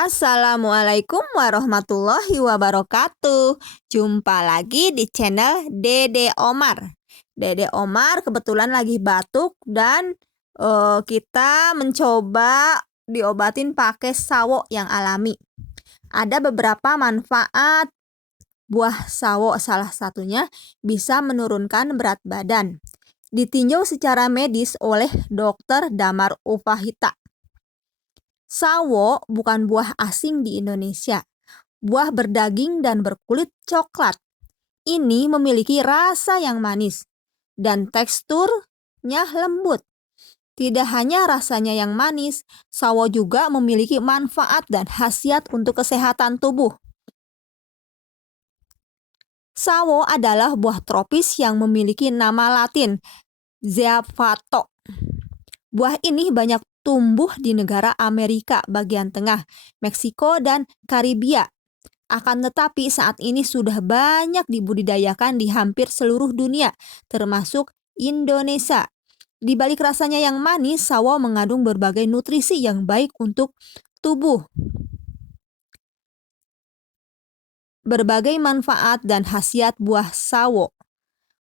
Assalamualaikum warahmatullahi wabarakatuh. Jumpa lagi di channel Dede Omar. Dede Omar kebetulan lagi batuk dan kita mencoba diobatin pakai sawo yang alami. Ada beberapa manfaat buah sawo, salah satunya bisa menurunkan berat badan. Ditinjau secara medis oleh Dr. Damar Ufahita. Sawo bukan buah asing di Indonesia. Buah berdaging dan berkulit coklat. Ini memiliki rasa yang manis dan teksturnya lembut. Tidak hanya rasanya yang manis, sawo juga memiliki manfaat dan khasiat untuk kesehatan tubuh. Sawo adalah buah tropis yang memiliki nama Latin, Zeafato. Buah ini banyak tumbuh di negara Amerika bagian tengah, Meksiko, dan Karibia. Akan tetapi saat ini sudah banyak dibudidayakan di hampir seluruh dunia, termasuk Indonesia. Di balik rasanya yang manis, sawo mengandung berbagai nutrisi yang baik untuk tubuh. Berbagai manfaat dan khasiat buah sawo.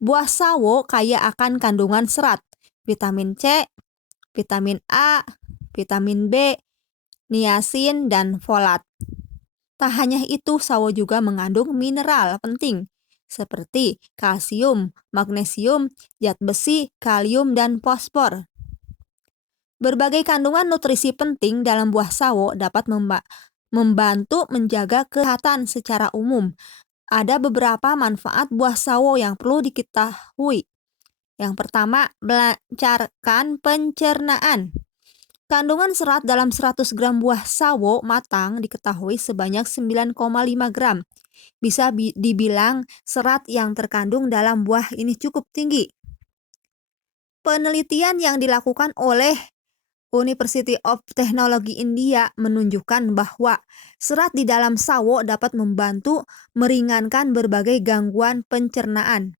Buah sawo kaya akan kandungan serat, vitamin C, vitamin A, vitamin B, niacin, dan folat. Tak hanya itu, sawo juga mengandung mineral penting seperti kalsium, magnesium, zat besi, kalium, dan fosfor. Berbagai kandungan nutrisi penting dalam buah sawo dapat membantu menjaga kesehatan secara umum. Ada beberapa manfaat buah sawo yang perlu diketahui. Yang pertama, melancarkan pencernaan. Kandungan serat dalam 100 gram buah sawo matang diketahui sebanyak 9,5 gram. Bisa dibilang serat yang terkandung dalam buah ini cukup tinggi. Penelitian yang dilakukan oleh University of Technology India menunjukkan bahwa serat di dalam sawo dapat membantu meringankan berbagai gangguan pencernaan.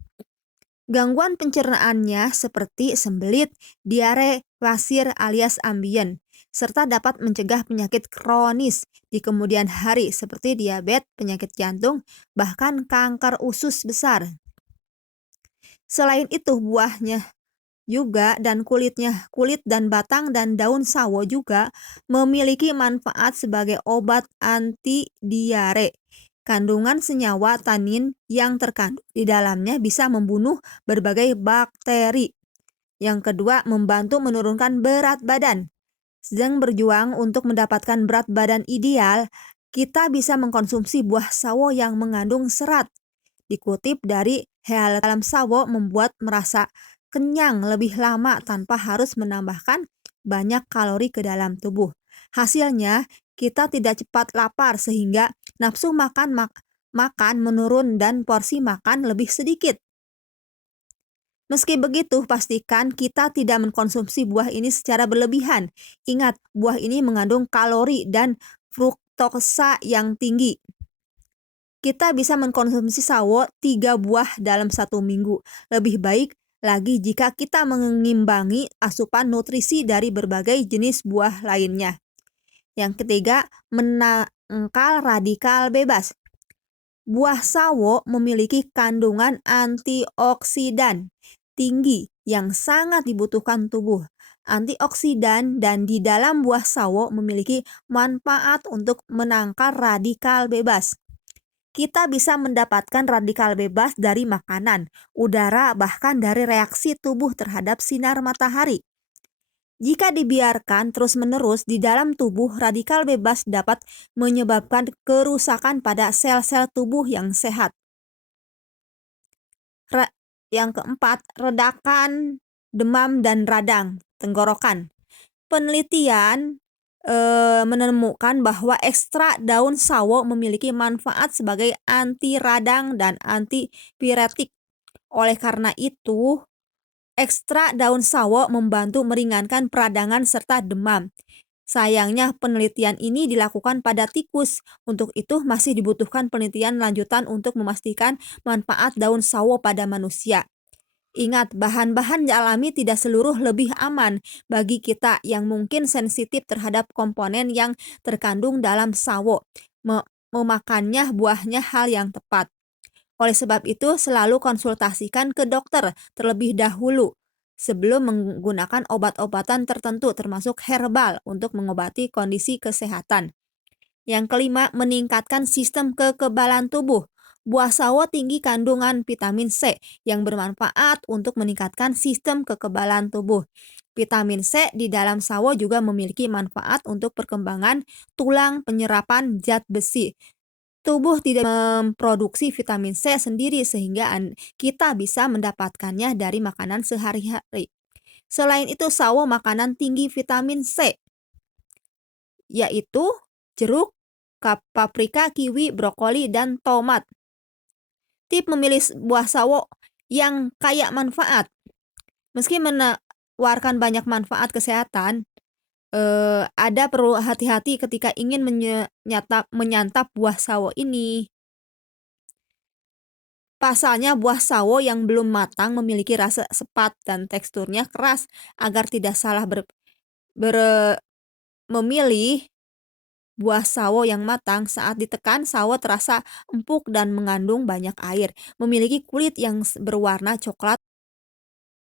Gangguan pencernaannya seperti sembelit, diare, wasir alias ambien, serta dapat mencegah penyakit kronis di kemudian hari seperti diabetes, penyakit jantung, bahkan kanker usus besar. Selain itu, buahnya juga dan kulit dan batang dan daun sawo juga memiliki manfaat sebagai obat anti diare. Kandungan senyawa tanin yang terkandung di dalamnya bisa membunuh berbagai bakteri. Yang kedua, membantu menurunkan berat badan. Sedang berjuang untuk mendapatkan berat badan ideal, kita bisa mengkonsumsi buah sawo yang mengandung serat. Dikutip dari Health dalam sawo membuat merasa kenyang lebih lama tanpa harus menambahkan banyak kalori ke dalam tubuh. Hasilnya, kita tidak cepat lapar sehingga nafsu makan menurun dan porsi makan lebih sedikit. Meski begitu, pastikan kita tidak mengkonsumsi buah ini secara berlebihan. Ingat, buah ini mengandung kalori dan fruktosa yang tinggi. Kita bisa mengkonsumsi sawo 3 buah dalam 1 minggu. Lebih baik lagi jika kita mengimbangi asupan nutrisi dari berbagai jenis buah lainnya. Yang ketiga, menangkal radikal bebas. Buah sawo memiliki kandungan antioksidan tinggi yang sangat dibutuhkan tubuh. Antioksidan dan di dalam buah sawo memiliki manfaat untuk menangkal radikal bebas. Kita bisa mendapatkan radikal bebas dari makanan, udara, bahkan dari reaksi tubuh terhadap sinar matahari. Jika dibiarkan terus-menerus di dalam tubuh, radikal bebas dapat menyebabkan kerusakan pada sel-sel tubuh yang sehat. Yang keempat, redakan demam dan radang tenggorokan. Penelitian menemukan bahwa ekstrak daun sawo memiliki manfaat sebagai anti radang dan antipiretik. Oleh karena itu, ekstrak daun sawo membantu meringankan peradangan serta demam. Sayangnya penelitian ini dilakukan pada tikus. Untuk itu masih dibutuhkan penelitian lanjutan untuk memastikan manfaat daun sawo pada manusia. Ingat, bahan-bahan alami tidak seluruh lebih aman bagi kita yang mungkin sensitif terhadap komponen yang terkandung dalam sawo. Memakannya buahnya hal yang tepat. Oleh sebab itu, selalu konsultasikan ke dokter terlebih dahulu sebelum menggunakan obat-obatan tertentu termasuk herbal untuk mengobati kondisi kesehatan. Yang kelima, meningkatkan sistem kekebalan tubuh. Buah sawo tinggi kandungan vitamin C yang bermanfaat untuk meningkatkan sistem kekebalan tubuh. Vitamin C di dalam sawo juga memiliki manfaat untuk perkembangan tulang, penyerapan zat besi. Tubuh tidak memproduksi vitamin C sendiri sehingga kita bisa mendapatkannya dari makanan sehari-hari. Selain itu, sawo makanan tinggi vitamin C, yaitu jeruk, paprika, kiwi, brokoli, dan tomat. Tip memilih buah sawo yang kaya manfaat. Meski menawarkan banyak manfaat kesehatan, ada perlu hati-hati ketika ingin menyantap buah sawo ini. Pasalnya buah sawo yang belum matang memiliki rasa sepat dan teksturnya keras. Agar tidak salah memilih buah sawo yang matang, saat ditekan sawo terasa empuk dan mengandung banyak air. Memiliki kulit yang berwarna coklat